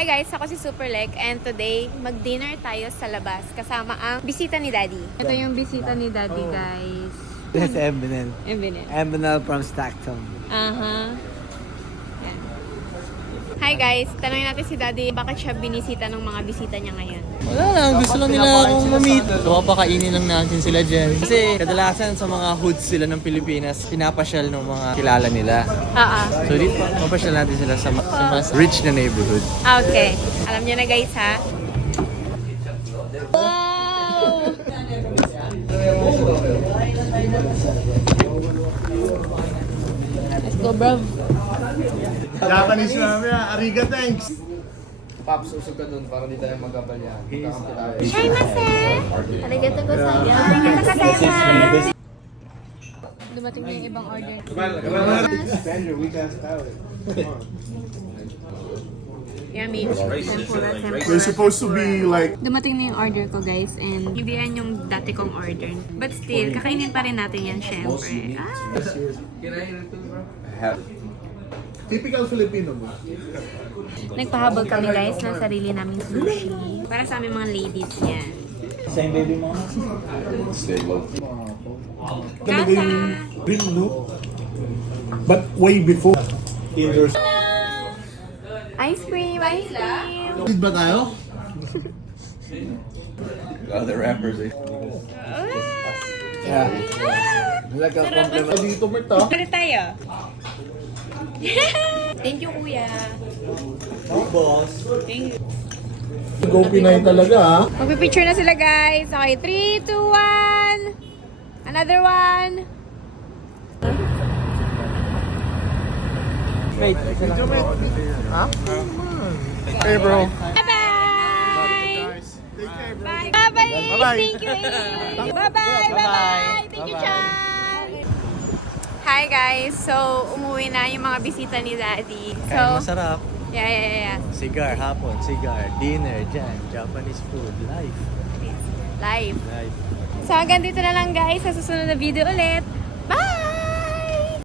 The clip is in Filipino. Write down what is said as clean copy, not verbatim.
Hi guys, ako si Superlek and today mag-dinner tayo sa labas kasama ang bisita ni Daddy. Ito yung bisita ni Daddy, guys. This is Eminem. Eminem. Eminem from Stockton. Aha. Yan. Hi guys, tanongin natin si Daddy bakit siya binisita ng mga bisita niya ngayon. Wala lang, gusto lang nila akong ma-meet. Pakainin lang natin sila dyan. Kasi kadalasan sa mga hoods sila ng Pilipinas, pinapasyal ng mga kilala nila. So dito, mapasyal natin sila sa mas rich na neighborhood. Okay. Alam niyo na guys ha. Wow! Let's go, bro. Japanese namin ah. Ariga, thanks. Pops, usog ka dun para di tayo magabalyan. Kakampi tayo. Shimasen! Arigato gozaimasu. Arigato gozaimasu. Dumating na yung ibang order. Spend your weak ass palate. Yummy. Tempura, They're tempura. supposed to be like Dumating na yung order ko guys and hindi yan yung dati kong order. But still, kakainin pa rin natin yan syempre. typical Filipino mo. Nagpahabol kami guys ng sarili naming sushi. Para sa aming mga ladies yan. Same baby mama? Talaga yung rim, no? But way before. Indoors. Ice cream! Ice cream! Did ba tayo? The rappers eh. Yeah. Like a compliment. Dito mo ito. Balik tayo. Thank you, kuya. Boss. Thank you. Go Pinay talaga ha. Magpipicture na sila guys. Okay, 3, 2, 1. Another one. Wait, Ha? Hey bro. Bye-bye! Bye! Bye-bye! Thank you, Amy! Bye-bye! Bye-bye! Thank you, Chan! Hi guys! So, umuwi na yung mga bisita ni Daddy. Kain So, masarap. yeah. Cigar, hapon, cigar, dinner, dyan, Japanese food, life. Live. Life. So, hanggang dito na lang guys. Sa susunod na video ulit.